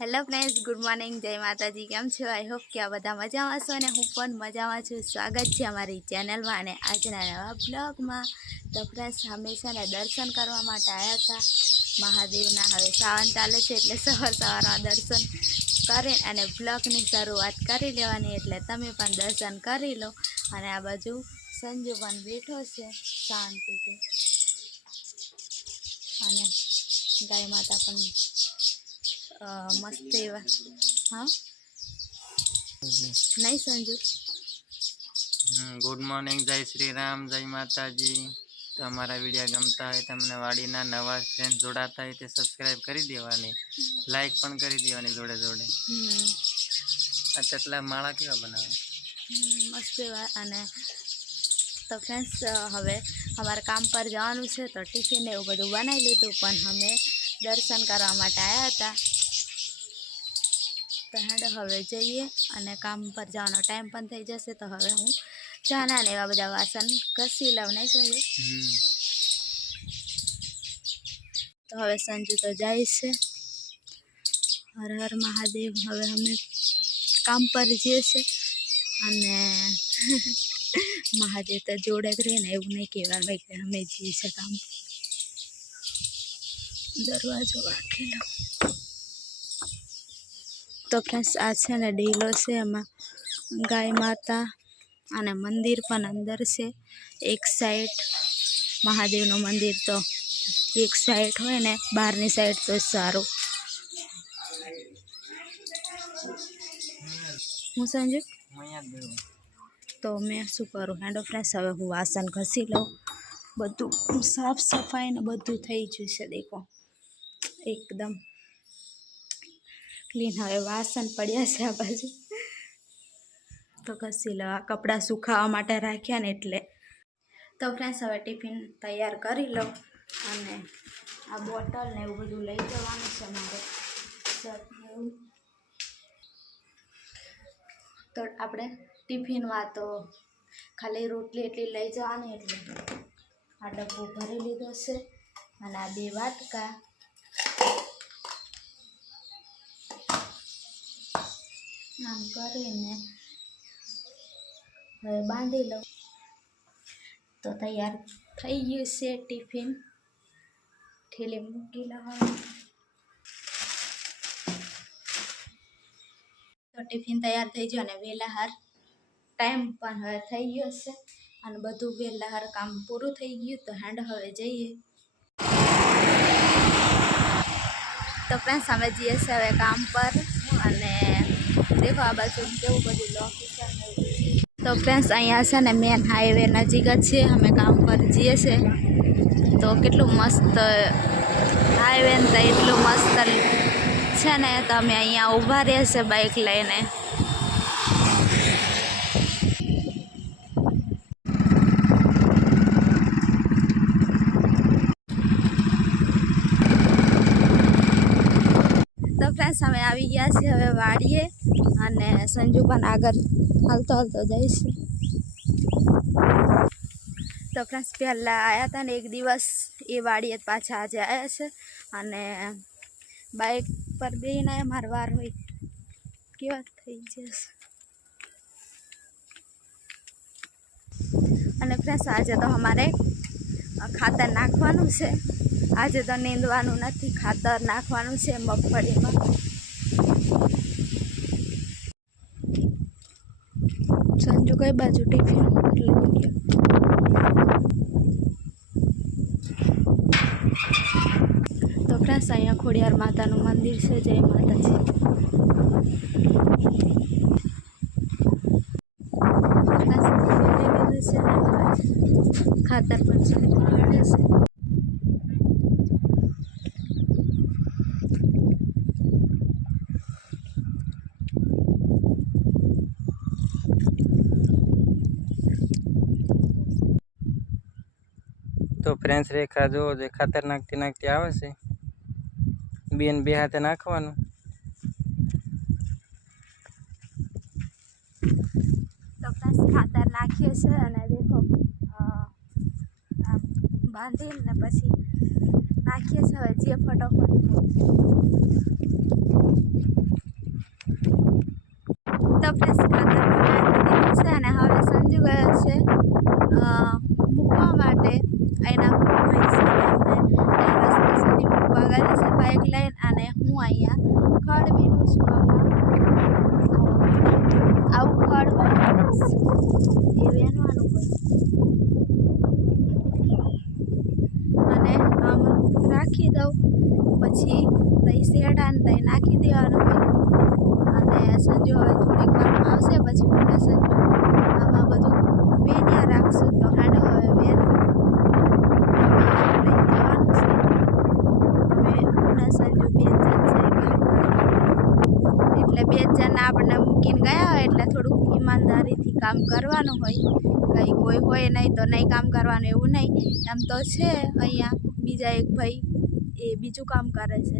Hello friends, good morning, જય માતાજી. કેમ છો? આઈ હોપ કે આ બધા મજામાં છો અને હું પણ મજામાં છું. સ્વાગત છે અમારી ચેનલમાં અને આજના નવા બ્લોગમાં. તો ફ્રેન્ડ્સ, હંમેશા દર્શન કરવા માટે આવ્યા હતા મહાદેવના. હવે શ્રાવણ ચાલે છે એટલે સવારમાં દર્શન કરી અને બ્લોગની શરૂઆત કરી લેવાની, એટલે તમે પણ દર્શન કરી લો. અને આ બાજુ સંજુ પણ બેઠો છે શાંતિથી, અને ગાય માતા પણ મસ્ત એવા. હા નહીં સંજુ? ગુડ મોર્નિંગ, જય શ્રી રામ, જય માતાજી. તો અમારા વિડીયો ગમતા હોય, તમને વાડીના નવા ફ્રેન્ડ જોડાતા હોય તે સબસ્ક્રાઈબ કરી દેવાની, લાઈક પણ કરી દેવાની જોડે જોડે. આ ચટલા માળા કેવા બનાવે મસ્ત એવા. અને તો ફ્રેન્ડ્સ, હવે અમારે કામ પર જવાનું છે તો ટિફિન એવું બધું બનાવી લીધું, પણ અમે દર્શન કરવા માટે આવ્યા હતા. તો હવે જઈએ અને કામ પર જવાનો ટાઈમ પણ થઈ જશે. તો હવે હું ચાના ને એવા બધા વાસણ ઘસી લઉં, નહીં સંજુ? તો હવે સંજુ તો જાય છે. હર હર મહાદેવ. હવે અમે કામ પર જઈએ છે અને મહાદેવ તો જોડે જ રહે ને, એવું નહીં કહેવાનું કે અમે જઈએ છીએ કામ. દરવાજો વાંખેલો. તો ફ્રેન્ડ્સ, આ છે ને ડેલો છે, એમાં ગાય માતા અને મંદિર પણ અંદર છે. એક સાઈડ મહાદેવનું મંદિર તો એક સાઈડ હોય ને, બહારની સાઈડ તો સારું. હું સંજુ તો મેં શું કરું? હેન્ડો ફ્રેન્ડ્સ, હવે હું વાસણ ઘસી લઉં. બધું સાફ સફાઈ ને બધું થઈ ગયું છે, દેખો એકદમ ક્લીન. હવે વાસણ પડ્યા છે આ બાજુ, તો ઘસી લો. આ કપડાં સુખાવા માટે રાખ્યા ને એટલે. તો ફ્રેન્ડ્સ, હવે ટિફિન તૈયાર કરી લો અને આ બોટલ ને એવું બધું લઈ જવાનું છે મારે. તો આપણે ટિફિનમાં તો ખાલી રોટલી એટલી લઈ જવાની, એટલે આ ડબ્બો ભરી લીધો છે. અને આ 2 વાટકા, આમ કરીને હવે બાંધી લઉં. તો તૈયાર થઈ ગયું છે ટિફિન. ઠેલે મૂકી લઉં. તો ટિફિન તૈયાર થઈ ગયો અને વહેલાહાર ટાઈમ પણ હવે થઈ ગયો છે અને બધું વહેલાહાર કામ પૂરું થઈ ગયું. તો હવે જઈએ. તો ફ્રેન્ડ્સ, અમે જઈએ છીએ હવે કામ પર. અને દેખો આ બાજુ કેવું બધું લોકેશન. તો ફ્રેન્ડ્સ, અહીંયા છે ને મેન હાઈવે નજીક જ છે. અમે કામ પર જઈએ છીએ તો કેટલું મસ્ત હાઈવે ને, તો એટલું મસ્ત છે ને. તો અમે અહીંયા ઊભા રહીએ છીએ બાઇક લઈને. તો ફ્રેન્ડ્સ, અમે આવી ગયા છીએ હવે વાડીએ, અને સંજુ પણ આગળ હાલતો જાય છે. તો ફ્રેન્ડ્સ, પહેલાં આવ્યા હતા ને એક દિવસ એ વાડીએ, પાછા આજે આવ્યા છે. અને બાઇક પર બેને મારા વાર હોય કેવા થઈ જશે. અને ફ્રેન્ડ્સ, આજે તો અમારે ખાતર નાખવાનું છે. આજે તો નીંદવાનું નથી, ખાતર નાખવાનું છે મગફળીમાં. સંજુ કઈ બાજુ ટિફિન લઈ ગયા? તો ફ્રેન્ડ્સ, અહીંયા ખોડિયાર માતાનું મંદિર છે. જય માતાજી. ખાતર પણ છે. તો ફ્રેન્ડ્સ, રેખા જો જે ખાતર નાખતી નાખતી આવે છે. બેન 2 હાથે નાખવાનું. તો ફ્રેન્ડ્સ, ખાતર નાખીએ છે અને દેખો બાંધીને પછી નાખીએ છીએ. હવે જે ફટોફટ તો બસ ખાતર નાખી દીધું છે અને હવે સંજુ ગયો છે મૂકવા માટે એના રસ્તા સુધી મૂકવા ગયો છે બાઇક લઈને અને હું અહીંયા ખડ બીનું છું આવું ખડ બનાવીશ એ વેનવાનું હોય અને આમાં રાખી દઉં પછી તઈ શેડાને તઈ નાખી દેવાનું હોય અને સંજુ હવે થોડીક વારમાં આવશે પછી હું સંજુ આમાં બધું વેન્યા રાખશું તો હાડો હવે વેન લઈ જવાનું છે અમે હું સંજુ 2 જણ છે એટલે 2 જણ આપણને મૂકીને ગયા હોય એટલે થોડુંક ઈમાનદારીથી કામ કરવાનું હોય કંઈ કોઈ હોય નહીં તો નહીં કામ કરવાનું એવું નહીં એમ તો છે અહીંયા બીજા એક ભાઈ એ બીજું કામ કરે છે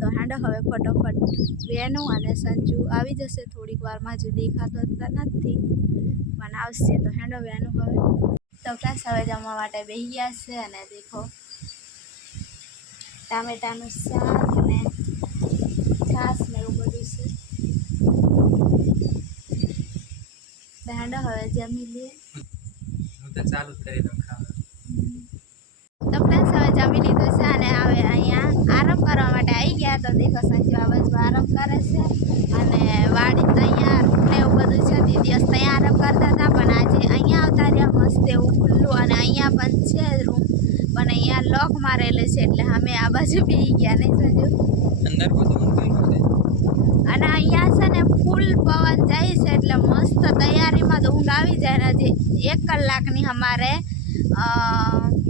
તો હાંડો હવે ફટોફટ વેનું અને સંજુ આવી જશે થોડીક વારમાં જો દેખાતો નથી પણ આવશે તો હાંડો વેનું હવે તો ક્યાં હવે જમવા માટે બેસી ગયા છે અને દેખો ટામેટાનું શાક અને છાશ ને એવું બધું છે તો હાંડો હવે જમી લઈએ હું તો ચાલુ જ કરી દઉં ખાવા તો ફ્રેન્ડ્સ હવે જમી લીધું છે અને હવે અહીંયા આરામ કરવા માટે આવી ગયા તો દેખો સંજુ આ બાજુ આરામ કરે છે અને વાડી તૈયાર ને એવું બધું છે તે દિવસ ત્યાં આરામ કરતા હતા પણ આજે અહીંયા આવતા રહ્યા મસ્ત એવું ખુલ્લું અને અહીંયા પણ છે રૂમ પણ અહીંયા લોક મારેલું છે એટલે અમે આ બાજુ બેસી ગયા નહીં સંજુ અંદર બધું મૂકેલું છે અને અહીંયા છે ને ફૂલ પવન જાય છે એટલે મસ્ત તૈયારીમાં તો ઊંઘ આવી જાય ને હજી 1 કલાકની અમારે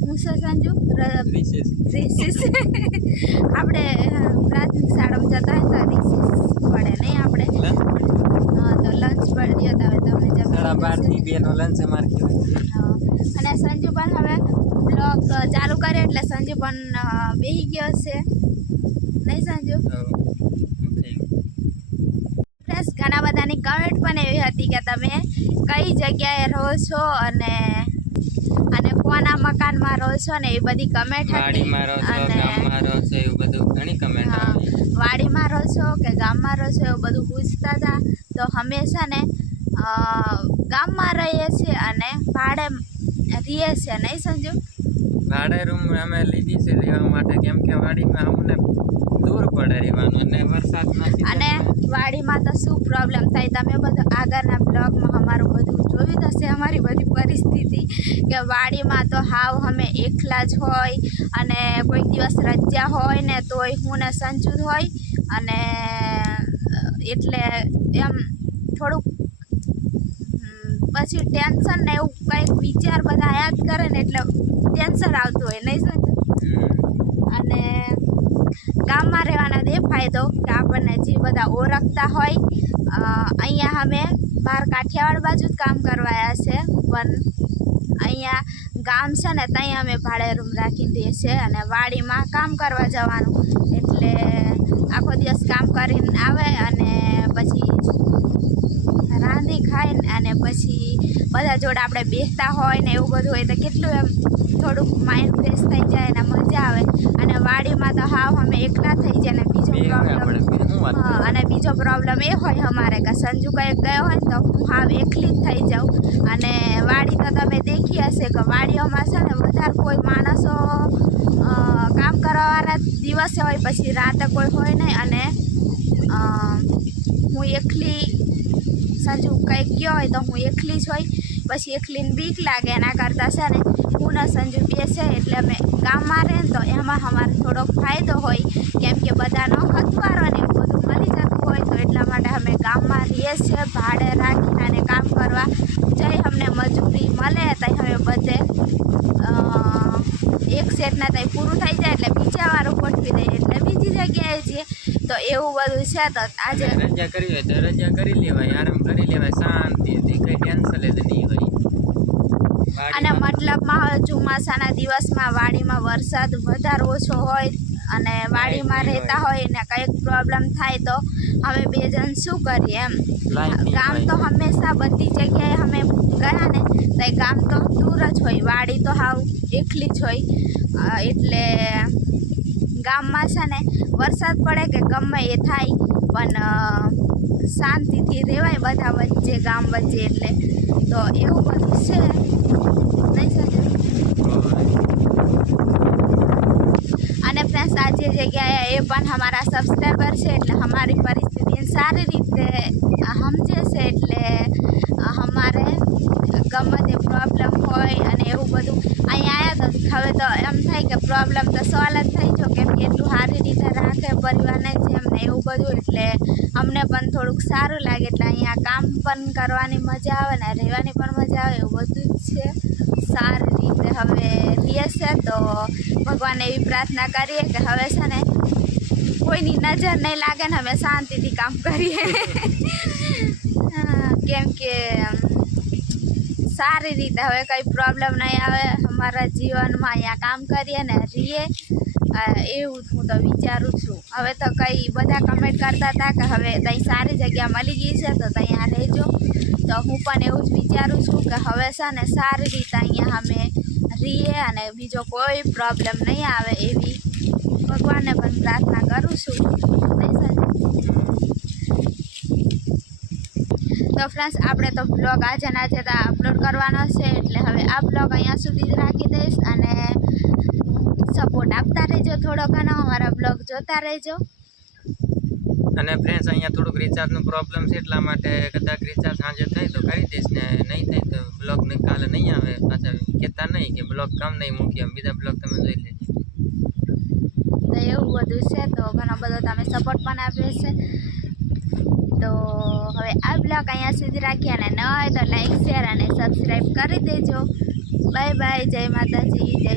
હું છે સંજુ રિસીસ આપણે પ્રાથમિક શાળામાં જતા હોય તો રિસીસ પડે નહીં આપણે તો લંચ પડ્યો તો હવે તમને સાડા 12 થી 2 નો લંચ અમારે અને સંજુ પણ હવે બ્લોગ ચાલુ કરે એટલે સંજુ પણ બેસી ગયો છે નહીં સંજુ પ્લસ ઘણા બધાની કમેન્ટ પણ એવી હતી કે તમે કઈ જગ્યાએ રહો છો અને કોના મકાનમાં રહો છો ને એ બધી કમેન્ટ હતી વાડીમાં રહો છો ગામમાં રહો છો એવું બધું ઘણી કમેન્ટ આવી વાડીમાં રહો છો કે ગામમાં રહો છો એવું બધું પૂછતા હતા તો હંમેશા ને ગામમાં રહીએ છીએ અને ભાડે રહીએ છીએ નહીં સંજુ ભાડે રૂમ અમે લીધી છે રહેવા માટે કેમ કે વાડીમાં અમને દૂર પડે રહેવાનું અને વરસાદના અને વાડીમાં તો શું પ્રોબ્લેમ થાય તમે બધું આગળના બ્લોગમાં અમારું બધું જોયું હશે અમારી બધી પરિસ્થિતિ કે વાડીમાં તો હાવ અમે એકલા જ હોય અને કોઈક દિવસ રજા હોય ને તોય હું ને સંજુ હોય અને એટલે એમ થોડુંક પછી ટેન્શન ને એવું કંઈક વિચાર બધા યાદ કરે ને એટલે ટેન્શન આવતું હોય નહીં સંજુ અને ગામમાં રહેવાનો એ ફાયદો કે આપણને જે બધા ઓળખતા હોય અહીંયા અમે બહાર કાઠિયાવાડ બાજુ જ કામ કરવાયા છે પણ અહીંયા ગામ છે ને ત્યાં અમે ભાડે રૂમ રાખીને દઈએ છીએ અને વાડીમાં કામ કરવા જવાનું એટલે આખો દિવસ કામ કરીને આવે અને પછી રાંધી ખાઈને અને પછી બધા જોડે આપણે બેસતા હોય ને એવું બધું હોય તો કેટલું એમ થોડુંક માઇન્ડ ફ્રેશ થઈ જાય અને મજા આવે અને વાડીમાં તો હાવ અમે એકલા થઈ જાય ને બીજો પ્રોબ્લેમ એ હોય અમારે કે સંજુ કંઈક ગયો હોય તો હું હાવ એકલી જ થઈ જાઉં અને વાડી તો તમે દેખી હશે કે વાડીઓમાં છે ને વધારે કોઈ માણસો કામ કરવાવાળા દિવસે હોય પછી રાતે કોઈ હોય નહીં અને હું એકલી સંજુ કંઈક ગયો હોય તો હું એકલી જ હોય પછી એકલીને બીક લાગે એના કરતાં છે ને હું ને સંજુ બેસે એટલે અમે ગામમાં રહે તો એમાં અમારે થોડોક ફાયદો હોય કેમ કે બધાનો હથવારો ને એવું બધું મળી જતું હોય તો એટલા માટે અમે ગામમાં રહીએ છીએ ભાડે રાખીને અને કામ કરવા જઈ અમને મજૂરી મળે ત્યાં અમે બધે એક સેટના ત્યાં પૂરું થઈ જાય એટલે બીજાવાળું ગોઠવી દઈએ એટલે બીજી જગ્યાએ જઈએ તો એવું બધું છે તો આજે રજા કરી હોય તો રજા કરી લેવાય આરામ કરી લેવાય શાંતિથી કંઈ ટેન્શન જ નહીં હોય અને મતલબમાં હવે ચોમાસાના દિવસમાં વાડીમાં વરસાદ વધારે ઓછો હોય અને વાડીમાં રહેતા હોય ને કંઈક પ્રોબ્લેમ થાય તો અમે 2 જણ શું કરીએ એમ ગામ તો હંમેશા બધી જગ્યાએ અમે ગયા ને તો ગામ તો દૂર જ હોય વાડી તો હાવ એકલી જ હોય એટલે ગામમાં છે ને વરસાદ પડે કે ગમે એ થાય પણ શાંતિથી રહેવાય બધા વચ્ચે, ગામ વચ્ચે, એટલે તો એવું બધું છે નહીં સમજે. અને ફ્રેન્ડ્સ આ જે જગ્યાએ એ પણ અમારા સબસ્ક્રાઈબર છે, એટલે અમારી પરિસ્થિતિ સારી રીતે સમજે છે, એટલે અમારે ગમે તે પ્રોબ્લેમ હોય અને એવું બધું અહીંયા આવ્યા તો હવે તો એમ થાય કે પ્રોબ્લેમ તો સોલ્વ જ થઈ જો, કેમ કે એટલું સારી રીતે રાખે પરિવારને જેમ ને એવું બધું, એટલે અમને પણ થોડુંક સારું લાગે, એટલે અહીંયા કામ પણ કરવાની મજા આવે ને રહેવાની પણ મજા આવે, એવું બધું જ છે. સારી રીતે હવે રહીએ છે, તો ભગવાનને એવી પ્રાર્થના કરીએ કે હવે છે ને કોઈની નજર નહીં લાગે ને અમે શાંતિથી કામ કરીએ. કેમ કે સારી રીતે હવે કંઈ પ્રોબ્લેમ નહીં આવે અમારા જીવનમાં, અહીંયા કામ કરીએ ને રહીએ, એવું હું તો વિચારું છું. હવે તો કંઈ બધા કમેન્ટ કરતા હતા કે હવે ત્યાં સારી જગ્યા મળી ગઈ છે તો ત્યાં રહેજો, તો હું પણ એવું જ વિચારું છું કે હવે છે ને સારી રીતે અહીંયા અમે રહીએ અને બીજો કોઈ પ્રોબ્લેમ નહીં આવે એવી ભગવાનને પણ પ્રાર્થના કરું છું. નહીં સર? તો ફ્રેન્ડ્સ આપણે તો બ્લોગ આજે ના આજે તો અપલોડ કરવાનો છે, એટલે હવે આ બ્લોગ અહીંયા સુધી જ રાખી દઈશ અને સપોર્ટ આપતા રહેજો, થોડો ઘણો અમારા બ્લોગ જોતા રહેજો. અને ફ્રેન્ડ્સ અહીંયા થોડુંક રિચાર્જનું પ્રોબ્લેમ છે, એટલા માટે કદાચ રિચાર્જ સાંજે થાય તો કરી દઈશ, ને નહીં થાય તો બ્લોગ કાલે નહીં આવે, પાછા કહેતા નહીં કે બ્લોગ કામ નહીં મૂકી, બીજા બ્લોગ તમે જોઈ લેજો. તો એવું બધું છે, તો ઘણો બધો તમે સપોર્ટ પણ આપ્યો છે. તો હવે આ બ્લોગ અહીંયા સુધી રાખીએ, અને ન હોય તો લાઈક, શેર અને સબસ્ક્રાઈબ કરી દેજો. બાય બાય, જય માતાજી, જય